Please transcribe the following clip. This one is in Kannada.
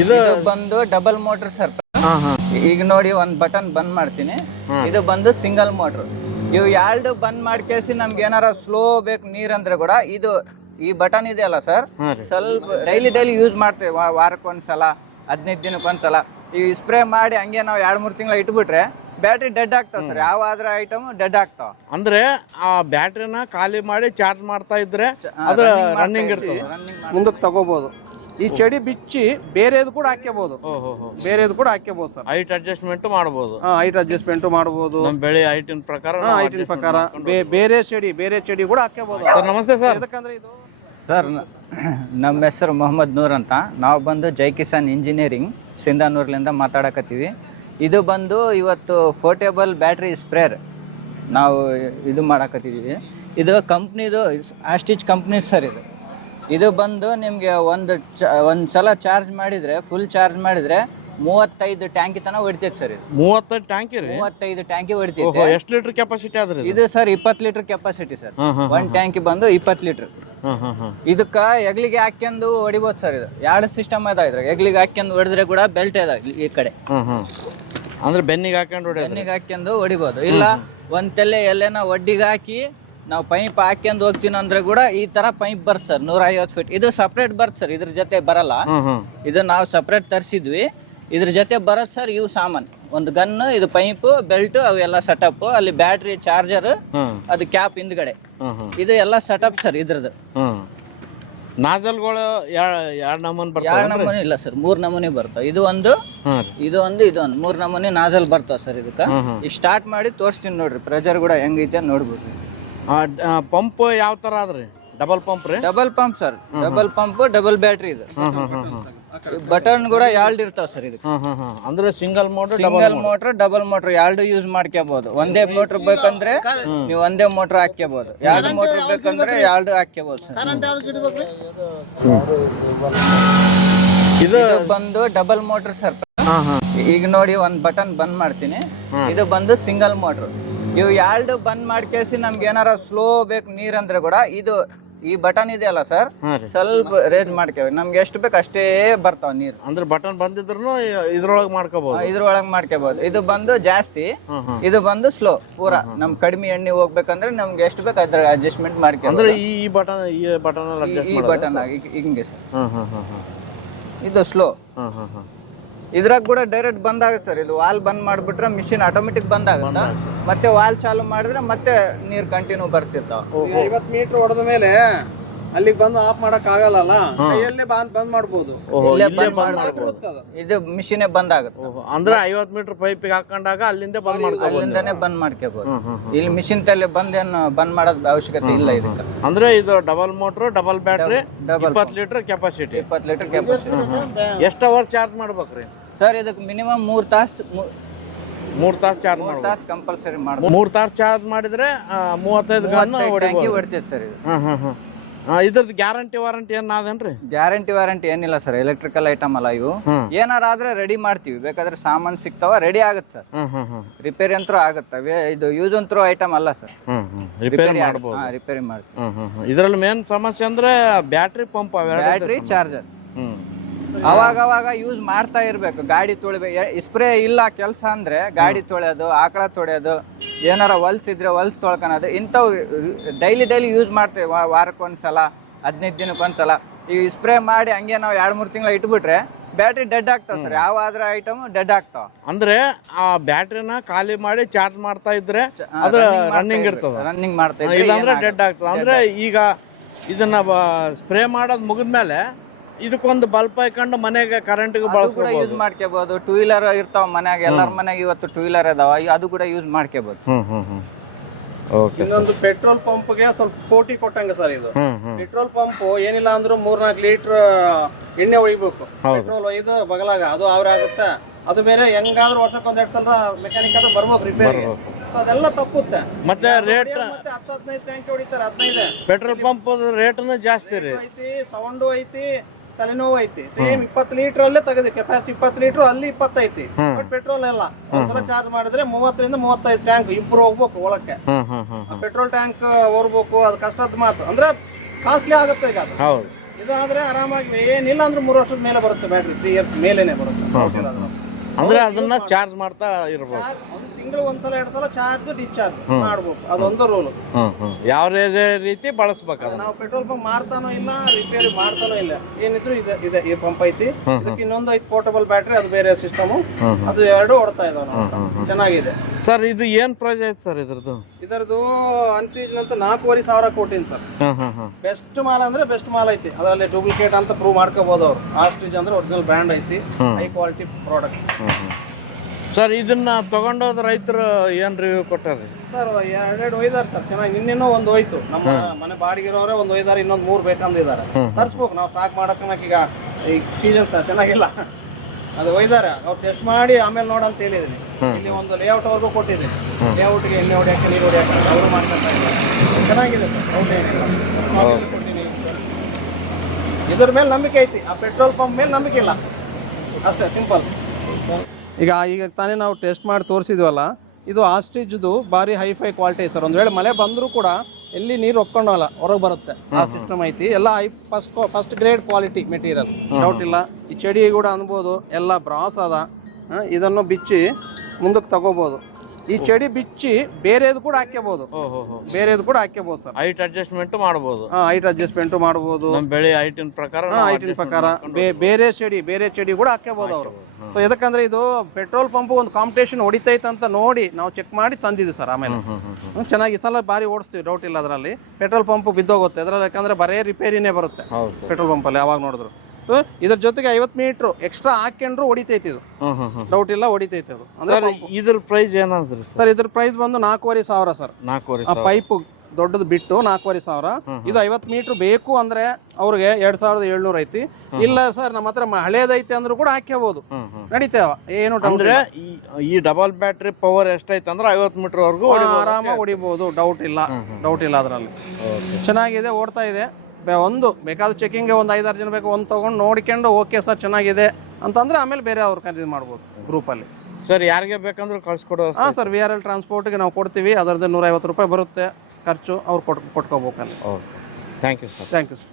ಇದು ಬಂದು ಡಬಲ್ ಮೋಟರ್ ಸರ್. ಈಗ ನೋಡಿ ಒಂದ್ ಬಟನ್ ಬಂದ್ ಮಾಡ್ತೀನಿ. ಇದು ಬಂದು ಸಿಂಗಲ್ ಮೋಟರ್. ಇವು ಎರಡು ಬಂದ್ ಮಾಡ್ಕೇಸಿ ನಮ್ಗೆ ಏನಾರ ಸ್ಲೋ ಬೇಕು ನೀರ್ ಅಂದ್ರೆ ಕೂಡ ಇದು ಈ ಬಟನ್ ಇದೆಯಲ್ಲ ಸರ್, ಸ್ವಲ್ಪ ಡೈಲಿ ಯೂಸ್ ಮಾಡ್ತೇವೆ. ವಾರಕ್ಕೊಂದ್ಸಲ 15 ದಿನಕ್ಕೊಂದ್ಸಲ ಈ ಸ್ಪ್ರೇ ಮಾಡಿ ಹಂಗೆ ನಾವು 2-3 ತಿಂಗಳ ಇಟ್ಬಿಟ್ರೆ ಬ್ಯಾಟ್ರಿ ಡೆಡ್ ಆಗ್ತಾವ ಸರ್. ಯಾವಾದ್ರ ಐಟಮ್ ಡೆಡ್ ಆಗ್ತಾವ. ಅಂದ್ರೆ ಆ ಬ್ಯಾಟ್ರಿನ ಖಾಲಿ ಮಾಡಿ ಚಾರ್ಜ್ ಮಾಡ್ತಾ ಇದ್ರೆ ಅದ್ರ ರನ್ನಿಂಗ್ ಇರ್ತದೆ, ಮುಂದಕ್ಕೆ ತಗೋಬಹುದು. ಈ ಚಡಿ ಬಿಚ್ಚಿ ಬೇರೆದು ಕೂಡ ಹಾಕ್ಯಬಹುದು. ಬೇರೆದು ಕೂಡ ಹಾಕ್ಯಬಹುದು ಸರ್. ಹೈಟ್ ಅಡ್ಜಸ್ಟ್ಮೆಂಟ್ ಮಾಡಬಹುದು. ಹೈಟ್ ಅಡ್ಜಸ್ಟ್ಮೆಂಟ್ ಮಾಡಬಹುದು. ನಮ್ ಬೆಳೆ ಹೈಟಿನ ಪ್ರಕಾರ ಹೈಟಿನ ಪ್ರಕಾರ ಬೇರೆ ಚಡಿ ಕೂಡ ಹಾಕ್ಯಬಹುದು. ನಮಸ್ತೆ ಸರ್. ಯಾಕಂದ್ರೆ ಇದು ಸರ್ ನಮ್ಮ ಹೆಸರು ಮೊಹಮ್ಮದ್ ನೂರ್ ಅಂತ. ನಾವು ಬಂದು ಜೈ ಕಿಸಾನ್ ಇಂಜಿನಿಯರಿಂಗ್ ಸಿಂಧಾನೂರ್ಲಿಂದ ಮಾತಾಡಕತ್ತೀವಿ. ಇದು ಬಂದು ಇವತ್ತು ಪೋರ್ಟೇಬಲ್ ಬ್ಯಾಟ್ರಿ ಸ್ಪ್ರೇರ್ ನಾವು ಇದು ಮಾಡಕತ್ತಿದ್ದೀವಿ. ಇದು ಕಂಪ್ನಿದು ಆಸ್ಟಿಚ್ ಕಂಪ್ನಿ ಸರ್. ಇದು ಬಂದು ನಿಮಗೆ ಒಂದು ಸಲ ಚಾರ್ಜ್ ಮಾಡಿದರೆ, ಫುಲ್ ಚಾರ್ಜ್ ಮಾಡಿದರೆ 35 ಟ್ಯಾಂಕಿ ತನಕ ಹೊಡಿತೈತೆ ಸರ್. ಇದು 35 ಟ್ಯಾಂಕಿ ರೀ? 35 ಟ್ಯಾಂಕಿ ಹೊಡಿತೈತೆ. ಎಷ್ಟು ಲೀಟರ್ ಕೆಪಾಸಿಟಿ ಆದ್ರೆ ಇದು ಸರ್ 20 ಲೀಟರ್ ಕೆಪಾಸಿಟಿ ಸರ್. ಒಂದು ಟ್ಯಾಂಕಿ ಬಂದು 20 ಲೀಟರ್. ಇದಕ್ಕ ಎಗ್ಲಿಗೆ ಹಾಕ್ಯಂದು ಹೊಡಿಬೋದು ಸರ್. ಇದು 2 ಸಿಸ್ಟಮ್ ಅದ. ಇದ್ರಾಗ ಎಗ್ಲಿಗೆ ಹಾಕ್ಯಂದು ಹೊಡೆದ್ರೆ ಕೂಡ ಬೆಲ್ಟ್ ಅದ ಈ ಕಡೆ. ಅಂದ್ರೆ ಬೆನ್ನಿಗೆ ಹಾಕ್ಯಂದು ಹೊಡಿಬೋದು. ಇಲ್ಲ ಒಂದ್ ತೆಲೆ ಎಲ್ಲೇನ ಒಡ್ಡಿಗೆ ಹಾಕಿ ನಾವು ಪೈಪ್ ಹಾಕ್ಯಂದು ಹೋಗ್ತೀನಿ ಅಂದ್ರೆ ಕೂಡ ಈ ತರ ಪೈಪ್ ಬರ್ತ ಸರ್. 150 ಫೀಟ್. ಇದು ಸಪ್ರೇಟ್ ಬರ್ತ ಸರ್, ಇದ್ರ ಜೊತೆ ಬರಲ್ಲ. ಇದು ನಾವು ಸಪ್ರೇಟ್ ತರಿಸಿದ್ವಿ. ಇದ್ರ ಜೊತೆ ಬರತ್ ಸರ್ ಇವು ಸಾಮಾನ್. ಒಂದು ಗನ್, ಇದು ಪೈಪ್, ಬೆಲ್ಟ್, ಅವೆಲ್ಲ ಸೆಟಪ್. ಅಲ್ಲಿ ಬ್ಯಾಟ್ರಿ, ಚಾರ್ಜರ್, ಅದು ಕ್ಯಾಪ್ ಹಿಂದ್ಗಡೆ, ಇದು ಎಲ್ಲ ಸೆಟಪ್ ಸರ್ ಇದ್ರದ್ದು. ನಾಜಲ್ಗಳು ಎರಡು ನಮೂನಿ ಇಲ್ಲ ಸರ್, 3 ನಮೂನಿ ಬರ್ತಾವ. ಇದು ಒಂದು 3 ನಮೂನಿ ನಾಜಲ್ ಬರ್ತಾವ ಸರ್. ಇದಕ್ಕ ಈಗ ಸ್ಟಾರ್ಟ್ ಮಾಡಿ ತೋರಿಸ್ತೀನಿ ನೋಡ್ರಿ. ಪ್ರೆಷರ್ ಕೂಡ ಹೆಂಗೈತೆ ನೋಡ್ಬಿಡ್ರಿ. ಪಂಪ್ ಯಾವ ತರ ಆದ್ರಿ? ಡಬಲ್ ಪಂಪ್ ರೀ? Double pump sir. Double pump, double battery. ಇದು ಬಟನ್ ಕೂಡ 2 ಇರ್ತಾವ ಸರ್. ಇದಕ್ಕೆ ಅಂದ್ರೆ single motor, double motor 2 use ಮಾಡ್ಕೋಬಹುದು. ಒಂದೇ ಮೋಟರ್ ಬೇಕಂದ್ರೆ ನೀವು ಒಂದೇ ಮೋಟರ್ ಹಾಕ್ಯಬಹುದು. 2 ಮೋಟರ್ ಬೇಕಂದ್ರೆ 2 ಹಾಕ್ಯಬಹುದು ಸರ್. ಇದು ಬಂದು ಡಬಲ್ ಮೋಟರ್ ಸರ್. ಈಗ ನೋಡಿ ಒಂದ್ ಬಟನ್ ಬಂದ್ ಮಾಡ್ತೀನಿ. ಇದು ಬಂದು ಸಿಂಗಲ್ ಮೋಟರ್. ಇವು 2 ಬಂದ್ ಮಾಡ್ಕೇಸಿ ನಮ್ಗೆ ಏನಾರ ಸ್ಲೋ ಬೇಕು ನೀರ್ ಅಂದ್ರೆ ಕೂಡ ಇದು ಈ ಬಟನ್ ಇದೆಯಲ್ಲ ಸರ್, ಸ್ವಲ್ಪ ರೇಂಜ್ ಮಾಡ್ಕೇವಿ. ನಮ್ಗೆ ಎಷ್ಟು ಬೇಕು ಅಷ್ಟೇ ಬರ್ತಾವ ನೀರು. ಅಂದ್ರೆ ಬಟನ್ ಬಂದಿದ್ರು ಇದ್ರೊಳಗೆ ಮಾಡ್ಕೋಬಹುದು. ಇದು ಬಂದು ಜಾಸ್ತಿ, ಇದು ಬಂದು ಸ್ಲೋ. ಪೂರಾ ನಮ್ ಕಡಿಮೆ ಎಣ್ಣೆ ಹೋಗ್ಬೇಕಂದ್ರೆ ನಮ್ಗೆ ಎಷ್ಟು ಬೇಕು ಅದ್ರ ಅಡ್ಜಸ್ಟ್ಮೆಂಟ್ ಮಾಡ್ಕೇವಿ. ಅಂದ್ರೆ ಈ ಬಟನ್ ಹಿಂಗೆ ಸರ್. ಇದು ಸ್ಲೋ. ಇದ್ರಾಗ ಕೂಡ ಡೈರೆಕ್ಟ್ ಬಂದ್ ಆಗುತ್ತೆ ಸರ್. ಇದು ವಾಲ್ ಬಂದ್ ಮಾಡ್ಬಿಟ್ರೆ ಮಿಷಿನ್ ಆಟೋಮೆಟಿಕ್ ಬಂದ್ ಆಗುತ್ತೆ. ಮತ್ತೆ ವಾಲ್ ಚಾಲು ಮಾಡಿದ್ರೆ ಮತ್ತೆ ನೀರ್ ಕಂಟಿನ್ಯೂ ಬರ್ತಿರ್ತಾವ. 50 ಮೀಟರ್ ಹೊಡೆದ ಮೇಲೆ ಅಲ್ಲಿಗೆ ಬಂದು ಆಫ್ ಮಾಡಕ್ ಆಗಲ್ಲ. ಕೈಯಲ್ಲೇ ಬಂದ್ ಮಾಡ್ಬೋದು. ಇದು ಮಿಷಿನ್ ಬಂದ್ ಆಗುತ್ತೆ. ಅಂದ್ರೆ 50 ಮೀಟರ್ ಪೈಪ್ ಹಾಕೊಂಡಾಗ ಅಲ್ಲಿಂದಾನೆ ಬಂದ್ ಮಾಡ್ಕೋಬಹುದು. ಇಲ್ಲಿ ಮಿಷಿನ್ ತಲೆ ಬಂದ್ ಮಾಡೋದ್ ಅವಶ್ಯಕತೆ ಇಲ್ಲ ಇದಕ್ಕೆ. ಅಂದ್ರೆ ಇದು double motor, double battery, 20 litre capacity. 20 litre capacity. ಎಷ್ಟು ಅವರ್ ಚಾರ್ಜ್ ಮಾಡ್ಬೇಕ್ರಿ ಸರ್? ಇದಕ್ಕೆ ಮಿನಿಮಮ್ 3 ತಾಸು. 3 ತಾಸು ಚಾರ್ಜ್ 3 ತಾಸು ಕಂಪಲ್ಸರಿ ಮಾಡ್ಬೇಕು. 3 ತಾಸು ಚಾರ್ಜ್ ಮಾಡಿದ್ರೆ 35 ಗನ್ ಹೊಡಿತೈತೆ ಸರ್ ಇದು. ಇದ್ರದ್ದು ಗ್ಯಾರಂಟಿ ವಾರಂಟಿ ಏನಾದೇನ್ರಿ? ಗ್ಯಾರಂಟಿ ಏನಿಲ್ಲ ಸರ್. ಎಲೆಕ್ಟ್ರಿಕಲ್ ಐಟಮ್ ಅಲ್ಲ ಇವು. ಏನಾರ ಆದ್ರೆ ರೆಡಿ ಮಾಡ್ತೀವಿ. ಬೇಕಾದ್ರೆ ಸಾಮಾನ್ ಸಿಗ್ತಾವ, ರೆಡಿ ಆಗುತ್ತೆ ಸರ್. ರಿಪೇರಿ ಅಂತೂ ಆಗುತ್ತವೆ. ಇದು ಯೂಸ್ ಅಂತೂ ಐಟಮ್ ಅಲ್ಲ ಸರ್. ರಿಪೇರಿ ಮಾಡ್ತೀವಿ. ಇದ್ರಲ್ಲಿ ಮೇನ್ ಸಮಸ್ಯೆ ಅಂದ್ರೆ ಬ್ಯಾಟ್ರಿ ಪಂಪ್, ಬ್ಯಾಟ್ರಿ, ಚಾರ್ಜರ್. ಅವಾಗ ಯೂಸ್ ಮಾಡ್ತಾ ಇರ್ಬೇಕು. ಗಾಡಿ ತೊಳಿಬೇಕು. ಸ್ಪ್ರೇ ಇಲ್ಲ ಕೆಲಸ ಅಂದ್ರೆ ಗಾಡಿ ತೊಳೆಯೋದು, ಆಕಳ ತೊಳೆಯೋದು, ಏನಾರ ಹೊಲ್ಸ್ ಇದ್ರೆ ಹೊಲ್ಸ್ ತೊಳ್ಕೊಳೋದು, ಇಂಥವು ಡೈಲಿ ಯೂಸ್ ಮಾಡ್ತೇವೆ. ವಾರಕ್ಕೊಂದ್ಸಲ, 15 ದಿನಕ್ಕೊಂದ್ಸಲ ಈ ಸ್ಪ್ರೇ ಮಾಡಿ ಹಂಗೆ ನಾವು 2-3 ತಿಂಗಳ ಇಟ್ಬಿಟ್ರೆ ಬ್ಯಾಟ್ರಿ ಡೆಡ್ ಆಗ್ತಾವ ಸರ್. ಯಾವಾದ್ರ ಐಟಮ್ ಡೆಡ್ ಆಗ್ತಾವ. ಅಂದ್ರೆ ಆ ಬ್ಯಾಟ್ರಿನ ಖಾಲಿ ಮಾಡಿ ಚಾರ್ಜ್ ಮಾಡ್ತಾ ಇದ್ರೆ ಅದ್ರ ರನ್ನಿಂಗ್ ಇರ್ತದೆ. ರನ್ನಿಂಗ್ ಮಾಡ್ತಾ ಇಲ್ಲಾಂದ್ರೆ ಡೆಡ್ ಆಗ್ತದೆ. ಅಂದ್ರೆ ಈಗ ಇದನ್ನ ಸ್ಪ್ರೇ ಮಾಡೋದ್ ಮುಗಿದ್ಮೇಲೆ ಇದಕ್ಕೊಂದು ಬಲ್ಪ್ ಹಾಕೊಂಡು ಮನೆಗೆ ಕರೆಂಟ್ ಯೂಸ್ ಮಾಡ್ಕೋಬಹುದು. 2 ವೀಲರ್ ಇರ್ತಾವ ಮನ್ಯಾಗ. ಎಲ್ಲಾರ ಮನೆಯಾಗ ಇವತ್ತು 2 ವೀಲರ್ ಅದಾವ. ಅದು ಕೂಡ ಯೂಸ್ ಮಾಡ್ಕೋಬಹುದು. ಇನ್ನೊಂದು ಪೆಟ್ರೋಲ್ ಪಂಪ್ ಗೆ ಸ್ವಲ್ಪ ಕೋಟಿ ಕೊಟ್ಟಂಗ ಸರ್. ಇದು ಪೆಟ್ರೋಲ್ ಪಂಪ್ ಏನಿಲ್ಲ ಅಂದ್ರೂ 3-4 ಲೀಟರ್ ಎಣ್ಣೆ ಹೊಡಿಬೇಕು. ಪೆಟ್ರೋಲ್ ಒಯ್ದು ಬಗಲಾಗ ಅದು ಆಗುತ್ತೆ. ಅದು ಬೇರೆ ಹೆಂಗಾದ್ರೂ ವರ್ಷಕ್ಕೊಂದ್ 2 ಸಲ ಮೆಕ್ಯಾನಿಕ್ ಅದು ಬರ್ಬೇಕು ರಿಪೇರಿ. ಅದೆಲ್ಲ ತಪ್ಪುತ್ತೆ. ಮತ್ತೆ ರೇಟ್ 10-15 ಟ್ಯಾಂಕಿ ಹೊಡಿತಾರೆ. 15 ಪೆಟ್ರೋಲ್ ಪಂಪ್ ರೇಟ್ ಜಾಸ್ತಿ ಐತಿ. ಸೌಂಡು ಐತಿ, ತಲೆನೋವು ಐತಿ. ಸೇಮ್ 20 ಲೀಟರ್ ಅಲ್ಲೇ ತೆಗೆದು ಕೆಪಾಸಿಟಿ 20 ಲೀಟರ್, ಅಲ್ಲಿ 20 ಐತಿ. ಬಟ್ ಪೆಟ್ರೋಲ್ ಎಲ್ಲ ಒಂದ್ಸಲ ಚಾರ್ಜ್ ಮಾಡಿದ್ರೆ 30-35 ಟ್ಯಾಂಕ್ ಇಬ್ರು ಹೋಗ್ಬೇಕು ಒಳಕ್ಕೆ. ಪೆಟ್ರೋಲ್ ಟ್ಯಾಂಕ್ ಓರ್ಬೇಕು. ಅದು ಕಷ್ಟದ ಮಾತು. ಅಂದ್ರೆ ಕಾಸ್ಟ್ಲಿ ಆಗುತ್ತೆ. ಈಗ ಇದು ಆದ್ರೆ ಆರಾಮಾಗಿ ಏನಿಲ್ಲ ಅಂದ್ರೆ 3 ವರ್ಷದ ಮೇಲೆ ಬರುತ್ತೆ ಬ್ಯಾಟ್ರಿ, 3 ಇಯರ್ಸ್ ಮೇಲೇನೆ ಬರುತ್ತೆ. ಅಂದ್ರೆ ಅದನ್ನ ಚಾರ್ಜ್ ಮಾಡ್ತಾ ಇರ್ಬೋದು. ಒಂದು ತಿಂಗಳು ಒಂದ್ಸಲ 2 ಸಲ ಚಾರ್ಜ್ ಡಿಸ್ಚಾರ್ಜ್ ಮಾಡ್ಬೇಕು, ಅದೊಂದು ರೂಲ್. ಯಾವುದೇ ರೀತಿ ಬಳಸ್ಬೇಕು ಅದನ್ನ. ನಾವು ಪೆಟ್ರೋಲ್ ಪಂಪ್ ಮಾರ್ತಾನೋ ಇಲ್ಲ, ರಿಪೇರಿ ಮಾಡ್ತಾನೋ ಇಲ್ಲ, ಏನಿದ್ರು ಇದೆ ಈ ಪಂಪ್ ಐತಿ. ಇದಕ್ಕೆ ಇನ್ನೊಂದು ಐತಿ ಪೋರ್ಟಬಲ್ ಬ್ಯಾಟ್ರಿ, ಅದು ಬೇರೆ ಸಿಸ್ಟಮ್, ಅದು 2 ಓಡ್ತಾ ಇದಾವೆ, ಚೆನ್ನಾಗಿದೆ. ಸರ್ ಇದು ಏನ್ ಪ್ರೈಸ್ ಐತೆ ಸರ್ ಇದ್ರದ್ದು? ಇದರದು ಅನ್ಸೀಸನ್ ಅಂತ 4,500 ಕೊಟ್ಟಿನಿ ಸರ್. ಬೆಸ್ಟ್ ಮಾಲ್ ಅಂದ್ರೆ ಬೆಸ್ಟ್ ಮಾಲ್ ಐತಿ, ಅದರಲ್ಲಿ ಡೂಪ್ಲಿಕೇಟ್ ಅಂತ ಪ್ರೂವ್ ಮಾಡ್ಕೋಬಹುದು ಅವರು. ಆಸ್ಟ್ರಿಜ್ ಅಂದ್ರೆ ಒರಿಜಿನಲ್ ಬ್ರ್ಯಾಂಡ್ ಐತಿ, ಹೈ ಕ್ವಾಲಿಟಿ ಪ್ರಾಡಕ್ಟ್. ಸರ್ ಇದನ್ನ ತಗೊಂಡೋದ ರೈತರು ಏನ್ ರಿವ್ಯೂ ಕೊಟ್ಟಾರಿ ಸರ್? 2 ಒಯ್ದಾರ ಸರ್, ಚೆನ್ನಾಗಿ. ನಿನ್ನೇನೋ ಒಂದು ಹೋಯ್ತು, ನಮ್ಮ ಮನೆ ಬಾಡಿಗೆರೋರೆ ಒಂದು ಒಯ್ದಾರ, ಇನ್ನೊಂದು 3 ಬೇಕಂದಿದ್ದಾರೆ. ತರಿಸ್ಬೇಕು ನಾವು ಸ್ಟಾಕ್ ಮಾಡಕ್, ಈಗ ಸೀಸನ್ ಸರ್ ಚೆನ್ನಾಗಿಲ್ಲ, ಅದು ಒಯ್ದಾರೆ. ಅವ್ರು ಟೆಸ್ಟ್ ಮಾಡಿ ಆಮೇಲೆ ನೋಡಂತ ಹೇಳಿದೀನಿ. ಇಲ್ಲಿ ಒಂದು ಲೇಔಟ್ ಅವ್ರಿಗೂ ಕೊಟ್ಟಿದ್ದೀನಿ, ಲೇಔಟ್ಗೆ ಎಣ್ಣೆ ಹೊಡಿಯಕ್ಕೆ, ನೀರು ಹೊಡಿಯಕ್ಕೆ ಅವರು ಮಾಡ್ಕೊಂತ ಇದ್ದಾರೆ. ಚೆನ್ನಾಗಿದೆ ಸರ್, ಕೊಟ್ಟಿದ್ದೀನಿ. ಇದ್ರ ಮೇಲೆ ನಂಬಿಕೆ ಐತಿ, ಆ ಪೆಟ್ರೋಲ್ ಪಂಪ್ ಮೇಲೆ ನಂಬಿಕೆ ಇಲ್ಲ ಅಷ್ಟೇ, ಸಿಂಪಲ್. ಈಗ ತಾನೇ ನಾವು ಟೆಸ್ಟ್ ಮಾಡಿ ತೋರಿಸಿದ್ವಲ್ಲ, ಇದು ಆಸ್ಟ್ರಿಜ್ದು ಭಾರಿ ಹೈಫೈ ಕ್ವಾಲಿಟಿ ಸರ್. ಒಂದು ವೇಳೆ ಮಳೆ ಬಂದರೂ ಕೂಡ ಎಲ್ಲಿ ನೀರು ಒಕ್ಕೊಂಡಲ್ಲ, ಹೊರಗೆ ಬರುತ್ತೆ, ಆ ಸಿಸ್ಟಮ್ ಐತಿ. ಎಲ್ಲ first grade quality material, doubt ಇಲ್ಲ. ಈ ಚಡಿ ಕೂಡ ಅನ್ಬೋದು, ಎಲ್ಲ ಬ್ರಾಸ್ ಅದ. ಇದನ್ನು ಬಿಚ್ಚಿ ಮುಂದಕ್ಕೆ ತಗೋಬಹುದು. ಈ ಚಡಿ ಬಿಚ್ಚಿ ಬೇರೆದು ಕೂಡ ಹಾಕ್ಯಬಹುದು, ಬೇರೆದು ಕೂಡ ಹಾಕ್ಯಬಹುದು ಸರ್. ಹೈಟ್ ಅಡ್ಜಸ್ಟ್ಮೆಂಟ್ ಮಾಡಬಹುದು. ಹೈಟ್ ಅಡ್ಜಸ್ಟ್ಮೆಂಟ್ ಮಾಡಬಹುದು, ಬೆಳೆ ಹೈಟಿನ ಪ್ರಕಾರ. ಹೈಟಿನ ಪ್ರಕಾರ ಬೇರೆ ಚಡಿ ಕೂಡ ಹಾಕ್ಯಬಹುದು ಅವರು. ಸೊ ಯಾಕಂದ್ರೆ ಇದು ಪೆಟ್ರೋಲ್ ಪಂಪ್ ಒಂದು ಕಾಂಪಿಟೇಷನ್ ಹೊಡಿತೈತೆ ಅಂತ ನೋಡಿ ನಾವು ಚೆಕ್ ಮಾಡಿ ತಂದಿದ್ವಿ ಸರ್. ಆಮೇಲೆ ಚೆನ್ನಾಗಿ ಈ ಸಲ ಬಾರಿ ಓಡಿಸ್ತೀವಿ, ಡೌಟ್ ಇಲ್ಲ. ಅದರಲ್ಲಿ ಪೆಟ್ರೋಲ್ ಪಂಪ್ ಬಿದ್ದೋಗುತ್ತೆ ಅದರಲ್ಲಿ, ಯಾಕಂದ್ರೆ ಬರೇ ರಿಪೇರಿನೇ ಬರುತ್ತೆ ಪೆಟ್ರೋಲ್ ಪಂಪ್ ಅಲ್ಲಿ ಯಾವಾಗ ನೋಡಿದ್ರು. ಸೊ ಇದ್ರ ಜೊತೆಗೆ 50 ಮೀಟರ್ ಎಕ್ಸ್ಟ್ರಾ ಹಾಕೊಂಡ್ರು ಹೊಡಿತೈತಿ ಇದು, ಡೌಟ್ ಇಲ್ಲ, ಹೊಡಿತೈತಿ ಅದು. ಅಂದ್ರೆ ಇದ್ರ ಪ್ರೈಸ್ ಏನಾದ್ರಿ ಸರ್? ಇದ್ರ ಪ್ರೈಸ್ ಬಂದು 4,500 ಸರ್. 4,500 ಪೈಪ್ ದೊಡ್ಡದು ಬಿಟ್ಟು 4,500. ಇದು 50 ಮೀಟರ್ ಬೇಕು ಅಂದ್ರೆ ಅವ್ರಿಗೆ 2,700 ಐತಿ. ಇಲ್ಲ ಸರ್ ನಮ್ಮ ಹತ್ರ ಹಳೇದೈತೆ ಅಂದ್ರೂ ಕೂಡ ಹಾಕ್ಯಬಹುದು, ನಡೀತಾವ, ಏನು ಅಂದ್ರೆ ಈ ಡಬಲ್ ಬ್ಯಾಟ್ರಿ ಪವರ್ ಎಷ್ಟೈತೆ ಅಂದ್ರೆ 50 ಮೀಟರ್ ವರೆಗೂ ಆರಾಮಾಗಿ ಹೊಡಿಬಹುದು, ಡೌಟ್ ಇಲ್ಲ, ಡೌಟ್ ಇಲ್ಲ. ಅದರಲ್ಲಿ ಚೆನ್ನಾಗಿದೆ, ಓಡ್ತಾ ಇದೆ. ಒಂದು ಬೇಕಾದ ಚೆಕಿಂಗ್ ಒಂದು 5-6 ಜನ ಬೇಕು, ಒಂದು ತಗೊಂಡು ನೋಡ್ಕೊಂಡು ಓಕೆ ಸರ್ ಚೆನ್ನಾಗಿದೆ ಅಂತಂದ್ರೆ ಆಮೇಲೆ ಬೇರೆ ಅವ್ರು ಖರೀದಿ ಮಾಡ್ಬೋದು ಗ್ರೂಪಲ್ಲಿ. ಸರ್ ಯಾರಿಗೆ ಬೇಕಂದ್ರೆ ಕಳ್ಸಿಕೊಡೋ? ಹಾಂ ಸರ್, VRL ಟ್ರಾನ್ಸ್ಪೋರ್ಟ್ಗೆ ನಾವು ಕೊಡ್ತೀವಿ. ಅದರದ್ದು 150 ರೂಪಾಯಿ ಬರುತ್ತೆ ಖರ್ಚು, ಅವ್ರು ಕೊಟ್ಕೋಬೇಕಲ್ಲಿ. Okay, thank you sir. Thank you sir.